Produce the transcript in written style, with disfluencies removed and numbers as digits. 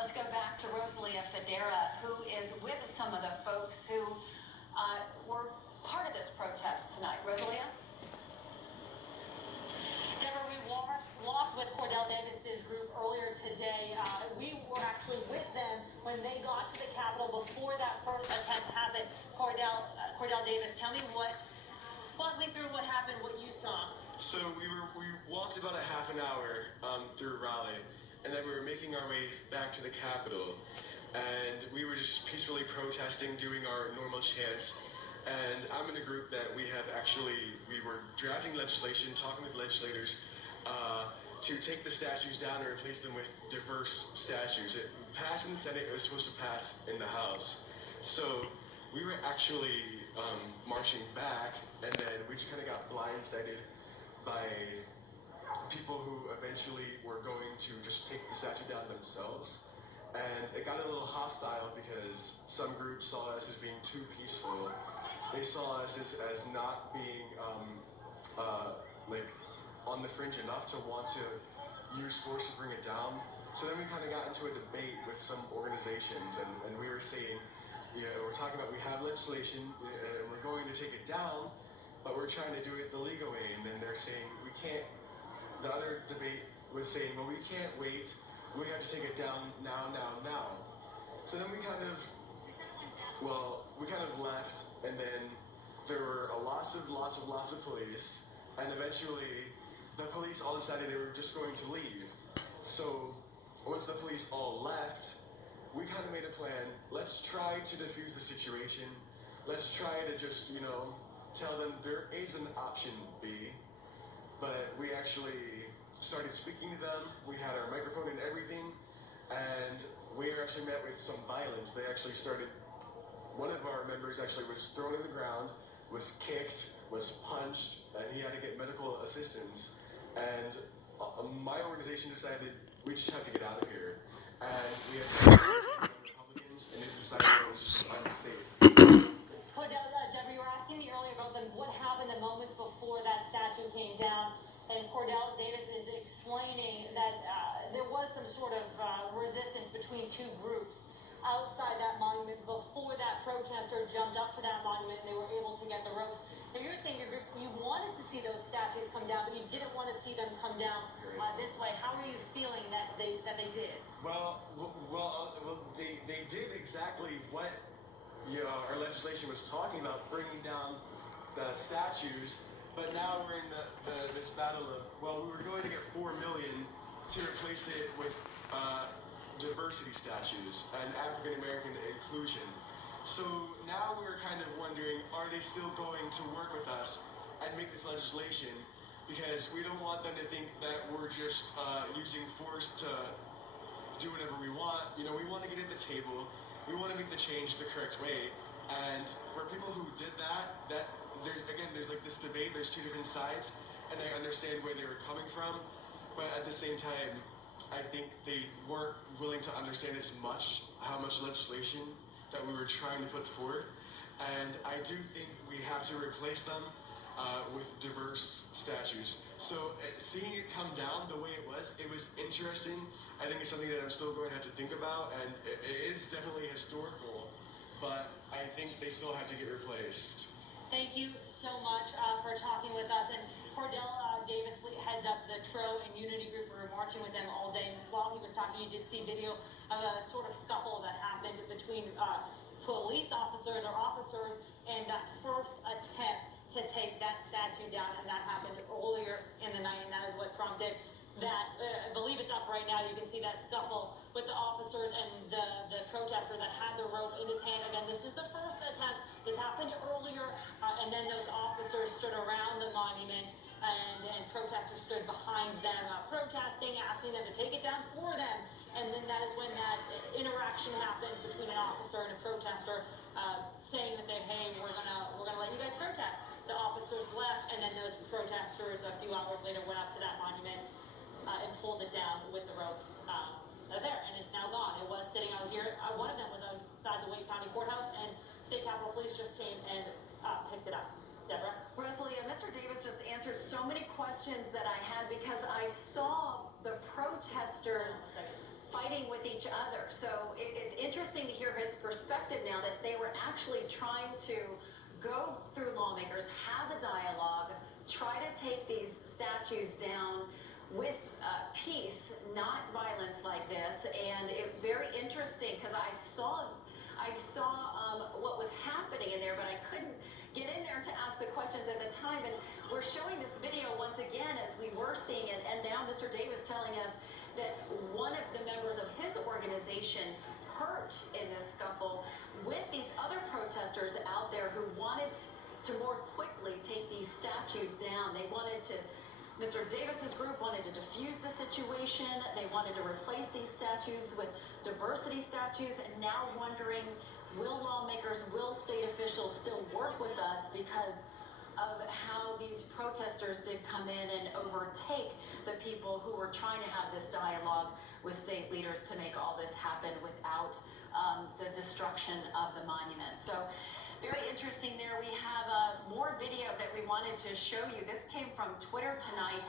Let's go back to Rosalia Federa, who is with some of the folks who were part of this protest tonight. Rosalia? Deborah, we walked with Cordell Davis's group earlier today. We were actually with them when they got to the Capitol before that first attempt happened. Cordell Davis, walk me through what happened, what you saw. So we walked about a half an hour through Raleigh, and then we were making our way back to the Capitol, and we were just peacefully protesting, doing our normal chants. And I'm in a group that we were drafting legislation, talking with legislators to take the statues down and replace them with diverse statues. It passed in the Senate, it was supposed to pass in the House. So we were actually marching back, and then we just kind of got blindsided by people who eventually were going to just take the statue down themselves. And it got a little hostile because some groups saw us as being too peaceful. They saw us as not being on the fringe enough to want to use force to bring it down. So then we kind of got into a debate with some organizations, and we were saying, we're talking about we have legislation and we're going to take it down, but we're trying to do it the legal way. And then they're saying we can't. The other debate was saying, well, we can't wait. We have to take it down now. So then we kind of left, and then there were lots of police, and eventually the police all decided they were just going to leave. So once the police all left, we kind of made a plan. Let's try to defuse the situation. Let's try to just, tell them there is an option B. But we actually started speaking to them. We had our microphone and everything, and we actually met with some violence. One of our members actually was thrown in the ground, was kicked, was punched, and he had to get medical assistance. And my organization decided we just had to get out of here. And we had some Republicans, and they decided it was just unsafe. Deborah, you were asking me earlier about what happened the moments before that statue came down. And Cordell Davis is explaining that there was some sort of resistance between two groups outside that monument before that protester jumped up to that monument and they were able to get the ropes. Now you're saying your group, you wanted to see those statues come down, but you didn't want to see them come down this way. How are you feeling that they did? Well, they did exactly what our legislation was talking about, bringing down the statues. But now we're in this battle of, we were going to get $4 million to replace it with diversity statues and African American inclusion. So now we're kind of wondering, are they still going to work with us and make this legislation? Because we don't want them to think that we're just using force to do whatever we want. We want to get at the table. We want to make the change the correct way. And for people who did that there's like this debate, there's two different sides, and I understand where they were coming from, but at the same time, I think they weren't willing to understand how much legislation that we were trying to put forth, and I do think we have to replace them with diverse statues. So seeing it come down the way it was interesting. I think it's something that I'm still going to have to think about, and it is definitely historical, but I think they still have to get replaced. Thank you so much for talking with us. And Cordell Davis heads up the TRO and Unity group. We were marching with them all day. And while he was talking, you did see video of a sort of scuffle that happened between police officers and that first attempt to take that statue down. And that happened earlier in the night, and that is what prompted that. I believe it's up right now. You can see that scuffle with the officers and the protester that had the rope in his hand. Again, this is the first attempt. This happened earlier, and then those officers stood around the monument, and protesters stood behind them, protesting, asking them to take it down for them. And then that is when that interaction happened between an officer and a protester, saying that we're gonna let you guys protest. The officers left, and then those protesters a few hours later went up to that monument and pulled it down with the ropes. There, and it's now gone. It was sitting out here. One of them was outside the Wake County Courthouse, and State Capitol Police just came and picked it up. Deborah? Rosalia, Mr. Davis just answered so many questions that I had because I saw the protesters fighting with each each other. So it's interesting to hear his perspective now that they were actually trying to go through lawmakers, have a dialogue, try to take these statues down with peace, not violence like this. And it very interesting because I saw what was happening in there, but I couldn't get in there to ask the questions at the time. And we're showing this video once again as we were seeing it, and now Mr. Davis telling us that one of the members of his organization hurt in this scuffle with these other protesters out there who wanted to more quickly take these statues down. They wanted to, Mr. Davis's group wanted to defuse the situation. They wanted to replace these statues with diversity statues, and now wondering, will lawmakers, will state officials still work with us because of how these protesters did come in and overtake the people who were trying to have this dialogue with state leaders to make all this happen without the destruction of the monument. So very interesting there. We have more video that we wanted to show you. This came from Twitter tonight.